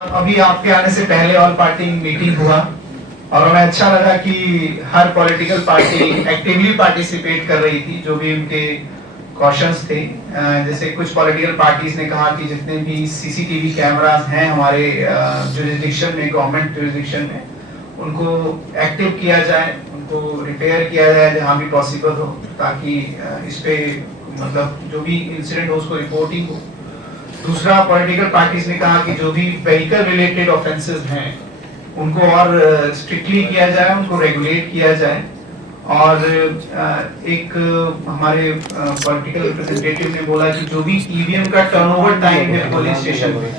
अभी आपके आने से पहले ऑल पार्टी मीटिंग हुआ और हमें अच्छा लगा कि हर पॉलिटिकल पार्टी एक्टिवली पार्टिसिपेट कर रही थी, जो भी उनके क्वेश्चंस थे। जैसे कुछ पॉलिटिकल पार्टीज ने कहा कि जितने भी सीसीटीवी कैमरास हैं हमारे जुरिस्डिक्शन में, गवर्नमेंट जुरिस्डिक्शन में, उनको एक्टिव किया जाए, उनको रिपेयर किया जाए जहां भी पॉसिबल हो, ताकि इस पे मतलब जो भी इंसिडेंट हो उसको रिपोर्टिंग हो। दूसरा, पॉलिटिकल पार्टीज ने कहा कि जो भी व्हीकल रिलेटेड ऑफेंसेस हैं उनको और स्ट्रिक्टली किया जाए, उनको रेगुलेट किया जाए। और एक हमारे पॉलिटिकल रिप्रेजेंटेटिव ने बोला कि जो भी ईवीएम का टर्नओवर टाइम है पुलिस स्टेशन में,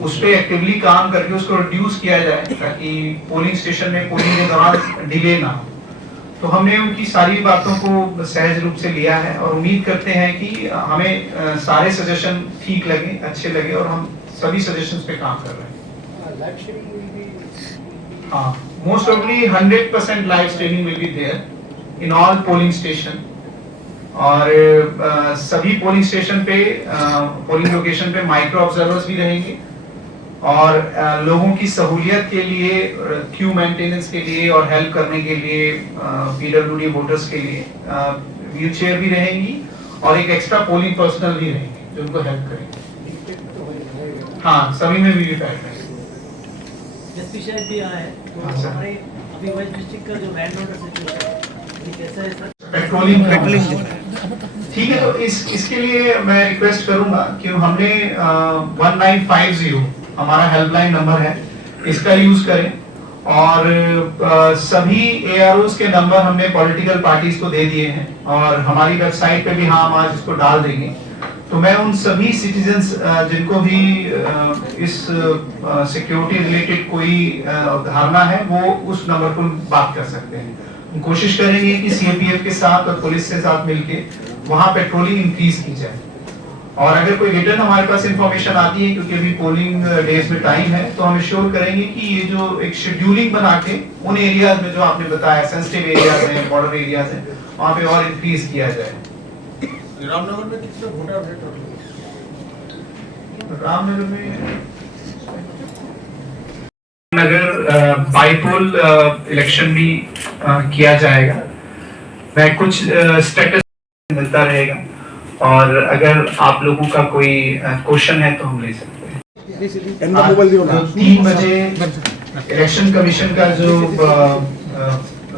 उस पर एक्टिवली काम करके उसको रिड्यूस किया जाए, ताकि पोलिंग स्टेशन में पोलिंग के दौरान डिले ना हो। तो हमने उनकी सारी बातों को सहज रूप से लिया है और उम्मीद करते हैं कि हमें सारे सजेशन ठीक लगे, अच्छे लगे, और हम सभी सजेशंस पे काम कर रहे हैं। हाँ, most probably 100% live streaming will be there in all polling station. और सभी पोलिंग स्टेशन पे, पोलिंग लोकेशन पे माइक्रो ऑब्जर्वर्स भी रहेंगे, और लोगों की सहूलियत के लिए, क्यू मेंटेनेंस के लिए और हेल्प करने के लिए पीडब्ल्यूडी वोटर्स के लिए व्हील चेयर भी रहेंगी, और एक एक्स्ट्रा पोलिंग पर्सनल भी रहेंगे जो उनको हेल्प करेंगे। हाँ, सभी में वीवीपैट है। भी आया है, तो हमारे अभी वेस्ट डिस्ट्रिक्ट का जो लैंड ऑर्डर सिचुएशन कैसा है सर? पेट्रोलिंग ठीक है। तो इसके लिए मैं रिक्वेस्ट करूंगा कि हमने 1950 हमारा हेल्पलाइन नंबर है, इसका यूज करें। और सभी एआरओस के नंबर हमने पॉलिटिकल पार्टीज को दे दिए हैं, और हमारी वेबसाइट पे भी हम आज इसको डाल देंगे। तो मैं उन सभी सिटीजन्स जिनको भी इस सिक्योरिटी रिलेटेड कोई धारणा है, वो उस नंबर पर बात कर सकते हैं। हम कोशिश करेंगे कि सीएपीएफ के साथ और पुलिस के साथ मिलके वहां पेट्रोलिंग इंक्रीज की जाए। और अगर कोई रिटर्न हमारे पास इंफॉर्मेशन आती है, क्योंकि अभी पोलिंग डेज में टाइम है, तो हम श्योर करेंगे कि ये जो एक शेड्यूलिंग बना के उन एरियाज में जो आपने बताया सेंसिटिव एरियाज हैं, बॉर्डर एरियाज हैं, वहां पे और इंक्रीज किया जाए। रामनगर में कितने वोटर हैं टोटल? रामनगर में बाईपोल इलेक्शन भी किया जाएगा। मैं कुछ स्टेटस मिलता रहेगा, और अगर आप लोगों का कोई क्वेश्चन है तो हम ले सकते हैं। 3 बजे इलेक्शन कमीशन का जो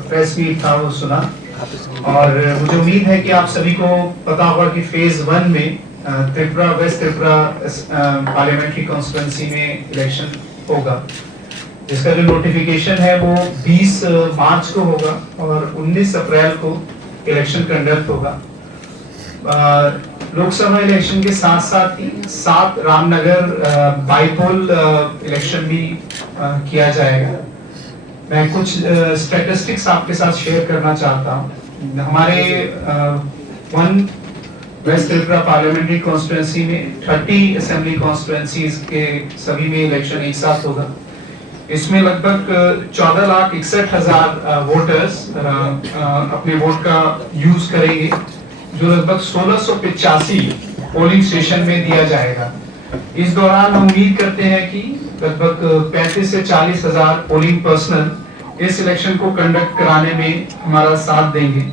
प्रेस मीट था वो सुना, और मुझे उम्मीद है कि आप सभी को पता होगा कि फेज 1 में Tripura, West Tripura parliamentary constituency में इलेक्शन होगा, जिसका जो नोटिफिकेशन है वो 20 मार्च को होगा, और 19 अप्रैल को इलेक्शन कंडक्ट होगा। लोकसभा इलेक्शन के साथ साथ ही 7 रामनगर बाईपोल इलेक्शन भी किया जाएगा। मैं कुछ स्टैटिस्टिक्स आपके साथ शेयर करना चाहता हूँ। हमारे 1 वेस्ट त्रिपुरा पार्लियामेंट्री कॉन्स्टिट्यूंसी में 30 असेंबली कॉन्स्टिट्यूंसीज के सभी में इलेक्शन एक साथ होगा। इसमें लगभग 14,61,000 वोटर्स अपने वोट का यूज करेंगे, जो लगभग 1685 पोलिंग स्टेशन में दिया जाएगा। इस दौरान हम उम्मीद करते हैं कि लगभग 35 से 40,000 पोलिंग पर्सनल इस इलेक्शन को कंडक्ट कराने में हमारा साथ देंगे।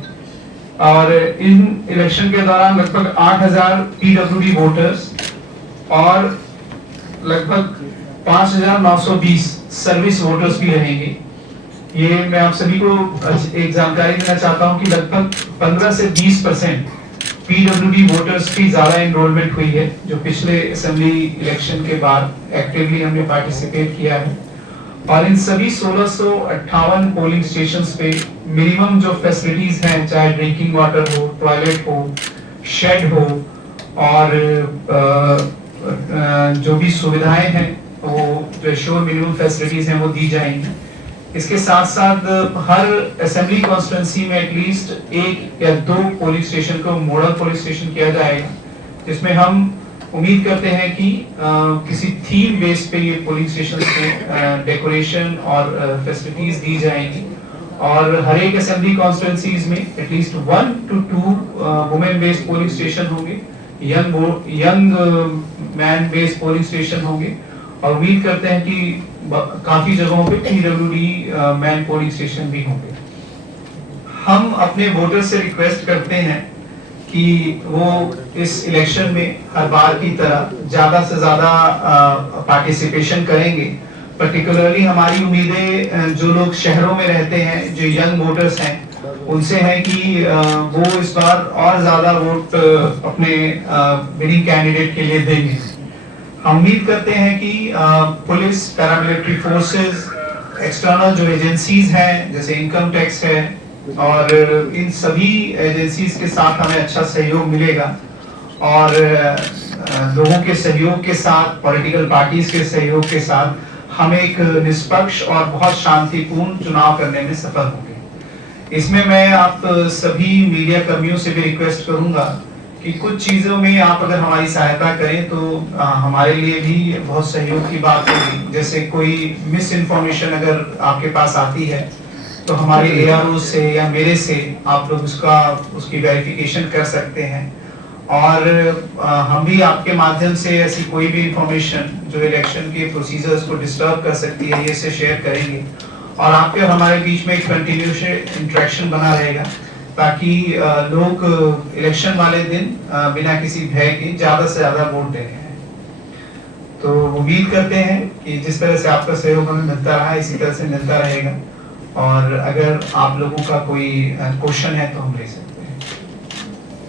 और इन इलेक्शन के दौरान लगभग 8,000 पीडब्ल्यूडी वोटर्स और लगभग 5,920 सर्विस वोटर्स भी रहेंगे। ये मैं आप सभी को एक जानकारी देना चाहता हूं कि लगभग 15 से 20% पीडब्ल्यूडी वोटर्स की ज्यादा एनरोलमेंट हुई है, जो पिछले असेंबली इलेक्शन के बाद एक्टिवली हमने पार्टिसिपेट किया है। और इन सभी 1658 पोलिंग स्टेशंस पे मिनिमम जो फैसिलिटीज हैं, चाहे ड्रिंकिंग वाटर हो, टॉयलेट हो, शेड हो, और जो भी सुविधाएं हैं, वो जो श्योर मिनिमम फैसिलिटीज हैं वो दी जाएंगी। इसके साथ साथ हर असेंबली कॉन्स्टिट्यूंसी में एटलीस्ट 1 या 2 पोलिंग स्टेशन को मॉडल पोलिंग स्टेशन किया जाएगा, जिसमें हम उम्मीद करते हैं कि किसी थीम बेस पे ये पोलिंग स्टेशन में डेकोरेशन और फैसिलिटीज दी जाएंगी। और हर एक असेंबली कॉन्स्टिट्यूंसीज में at least 1 to 2 women based polling station होंगे, young man based polling station होंगे, और उम्मीद करते हैं कि काफी जगहों पे PWD मैन पोलिंग स्टेशन भी होंगे। हम अपने वोटर से रिक्वेस्ट करते हैं कि वो इस इलेक्शन में हर बार की तरह ज्यादा से ज्यादा पार्टिसिपेशन करेंगे। पर्टिकुलरली हमारी उम्मीदें जो लोग शहरों में रहते हैं, जो यंग वोटर्स हैं, उनसे है कि वो इस बार और ज्यादा वोट अपने विनिंग कैंडिडेट के लिए देंगे। हम उम्मीद करते हैं कि पुलिस, पैरामिलिट्री फोर्सेस, एक्सटर्नल जो एजेंसीज हैं जैसे इनकम टैक्स है, और इन सभी एजेंसीज के साथ हमें अच्छा सहयोग मिलेगा और लोगों के सहयोग के साथ, पॉलिटिकल पार्टीज के सहयोग के साथ हम एक निष्पक्ष और बहुत शांतिपूर्ण चुनाव करने में सफल होंगे। इसमें मैं आप सभी मीडिया कर्मियों से भी रिक्वेस्ट करूंगा कि कुछ चीजों में आप अगर हमारी सहायता करें तो हमारे लिए भी बहुत सहयोग की बात होगी। जैसे कोई मिस इन्फॉर्मेशन अगर आपके पास आती है तो हमारे ARO से या मेरे से आप लोग उसकी वेरिफिकेशन कर सकते हैं, और हम भी आपके माध्यम से ऐसी कोई भी इंफॉर्मेशन जो इलेक्शन के प्रोसीजर्स को डिस्टर्ब कर सकती है, ये से शेयर करेंगे, और आपके और हमारे बीच में एक कंटिन्यूस इंटरेक्शन बना रहेगा ताकि लोग इलेक्शन वाले दिन बिना किसी भय के ज्यादा से ज्यादा वोट देने हैं। तो उम्मीद करते हैं कि जिस तरह से आपका सहयोग हमें मिलता रहा है, इसी तरह से मिलता रहेगा, और अगर आप लोगों का कोई क्वेश्चन है तो हम ले सकते हैं।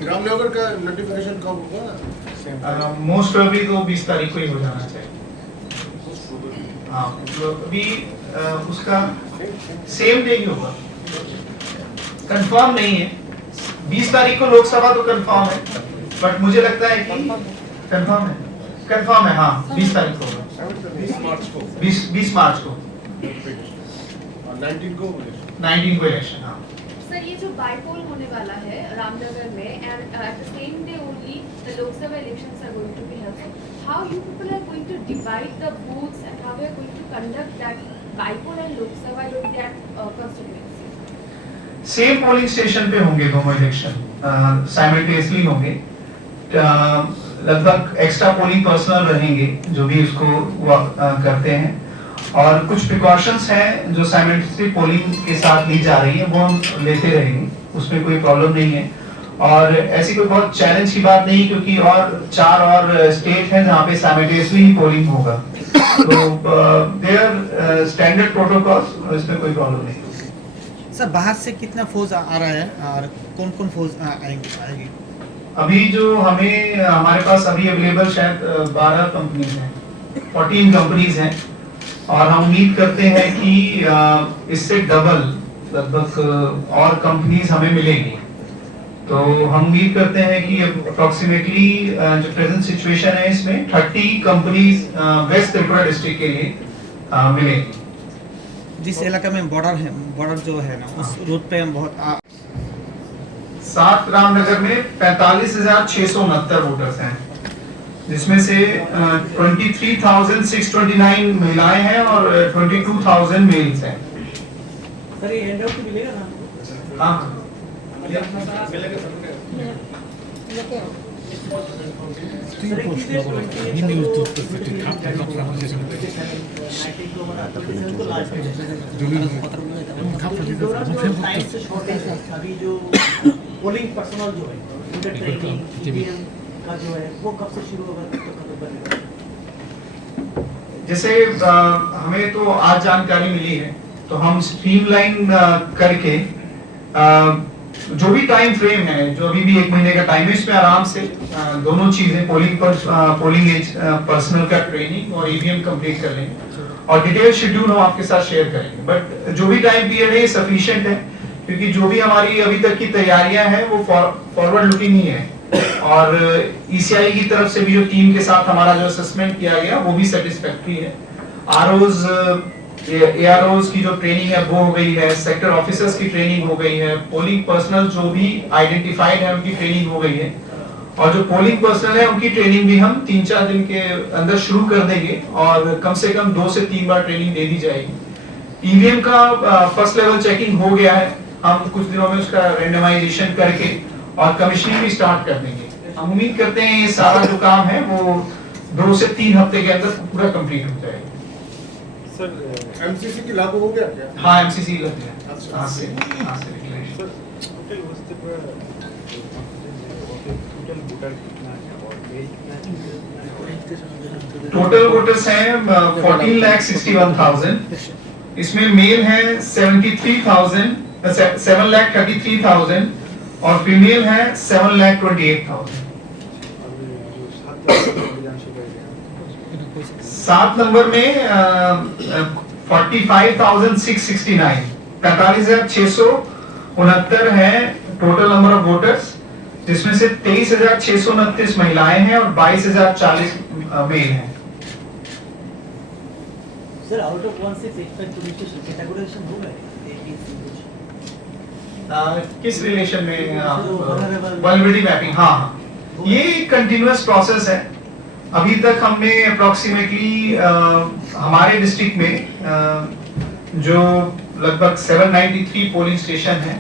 रामनगर का नोटिफिकेशन कब होगा? मोस्ट प्रोबेबली तो 20 तारीख को ही हो जाना चाहिए। हाँ, तो अभी उसका सेम डे ही होगा, कंफर्म नहीं है। 20 तारीख को लोकसभा तो कंफर्म है, बट मुझे लगता है कि कंफर्म है। हाँ, 20 तारीख को होगा, 20 मार्च को 19 को 19 को इलेक्शन। हाँ सर, ये जो बाईपोल होने वाला है रामनगर में, and at the same day only the Lok Sabha elections are going to be held, how you people are going to divide the votes and how you are going to conduct that bypoll and Lok Sabha in that constituency? Same polling station पे होंगे दोनों election, simultaneously होंगे। लगभग extra polling personal रहेंगे जो भी उसको करते हैं, और कुछ प्रिकॉशंस हैं जो साइमल्टेनियसली पोलिंग के साथ ली जा रही है, वो हम लेते रहेंगे, उसमें कोई प्रॉब्लम नहीं है। और ऐसी कोई बहुत चैलेंज की बात नहीं, क्योंकि और 4 और स्टेट हैं जहाँ पे साइमल्टेनियसली ही पोलिंग होगा, तो देयर स्टैंडर्ड प्रोटोकॉल्स, इसमें कोई प्रॉब्लम नहीं। सर, बाहर से कितना फौज आ रहा है और कौन कौन फौज आएंगे? अभी जो हमारे पास अभी अवेलेबल शायद 12 कंपनीज हैं, 14 कंपनीज हैं, और हम उम्मीद करते हैं कि इससे डबल लगभग और कंपनीज हमें मिलेगी। तो हम उम्मीद करते हैं कि अप्रोक्सीमेटली जो प्रेजेंट सिचुएशन है इसमें 30 कंपनीज वेस्ट त्रिपुरा डिस्ट्रिक्ट के लिए मिलेगी। जिस इलाके में बॉर्डर जो है ना, उस रूट पे हम बहुत 7 रामनगर में 45,669 वोटर्स हैं, जिसमें से 23,629 महिलाएं हैं और 22,000 मेल्स हैं। सर, ये हैंड आउट तो मिलेगा ना? हाँ, अभी जो पोलिंग पर्सनल जो है, उनका ट्रेनिंग का जो है वो कब से शुरू होगा, कब तक बनेगा? जैसे हमें तो आज जानकारी मिली है, तो हम स्ट्रीमलाइन करके जो भी टाइम फ्रेम है, जो अभी भी 1 महीने का टाइम है, इसमें आराम से दोनों चीजें, पोलिंग एज पर्सनल का ट्रेनिंग और EVM कंप्लीट कर लेंगे, और डिटेल शेड्यूल हम आपके साथ शेयर करेंगे। बट जो भी टाइम पीरियड है सफिशिएंट है, क्योंकि जो भी हमारी अभी तक की तैयारियां हैं वो फॉरवर्ड लुकिंग ही है, और ECI की तरफ से भी जो टीम के साथ हमारा जो असेसमेंट किया गया वो भी सेटिस्फैक्टरी है। AROs की जो ट्रेनिंग है वो हो गई है, सेक्टर ऑफिसर्स की ट्रेनिंग हो गई है, पोलिंग पर्सनल जो भी आइडेंटिफाइड है उनकी ट्रेनिंग हो गई है, और जो पोलिंग पर्सनल है उनकी ट्रेनिंग भी हम 3-4 दिन के अंदर शुरू कर देंगे, और कम से कम 2 से 3 बार ट्रेनिंग दे दी जाएगी। EVM का फर्स्ट लेवल चेकिंग हो गया है, हम कुछ दिनों में उसका रैंडमाइजेशन करके और कमीशनिंग भी स्टार्ट कर देंगे। हम उम्मीद करते हैं ये सारा जो काम है वो 2 से 3 हफ्ते के अंदर पूरा कंप्लीट हो जाएगा। सर एमसीसी की लागू हो गया क्या? हाँ, एमसीसी लग गया अच्छा। आज से रेगुलेशन। सर टोटल वस्ते पर टोटल वोटर कितना है और एज कितना है? टोटल वोटर्स हैं 14,61,000। इसमें मेल है 7,33,000 और फीमेल है 7,28,000। अभी जो 7 विधानसभा एरिया 7 नंबर में 45,669 45,669 है टोटल नंबर ऑफ वोटर्स, जिसमें से 23,629 महिलाएं हैं और 22,040 मेल हैं। Sir out of 1685 police station categorisation हो गए A, B, C कुछ किस रिलेशन में? vulnerable- vulnerability mapping. हाँ, ये कंटिन्यूअस प्रोसेस है। अभी तक हमने अप्रोक्सीमेटली हमारे डिस्ट्रिक्ट में जो लगभग 793 पोलिंग स्टेशन है,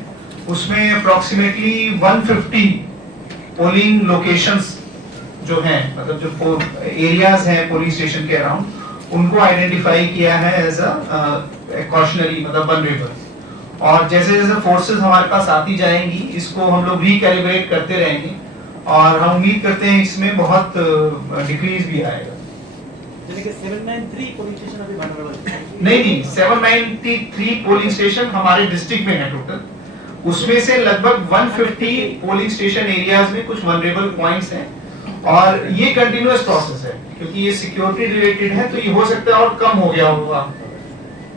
उसमें अप्रोक्सीमेटली 150 पोलिंग लोकेशंस जो हैं, मतलब जो एरियाज हैं पोलिंग स्टेशन के अराउंड, उनको आइडेंटिफाई किया है एज अ कॉशनरी, मतलब वल्नरेबल। और जैसे जैसे फोर्सेस हमारे पास आती जाएंगी, इसको हम लोग रिकैलिब्रेट करते रहेंगे और हम उम्मीद करते हैं इसमें बहुत डिक्रीज भी आएगा। यानी कि 793 पुलिस स्टेशन अभी vulnerable है। नहीं, 793 पोलिंग स्टेशन हमारे डिस्ट्रिक्ट में है टोटल। उसमें से लगभग 150 पोलिंग स्टेशन एरियाज में कुछ वल्नरेबल पॉइंट्स हैं और ये कंटिन्यूअस प्रोसेस है, क्योंकि ये सिक्योरिटी रिलेटेड है, तो ये हो सकता है और कम हो गया होगा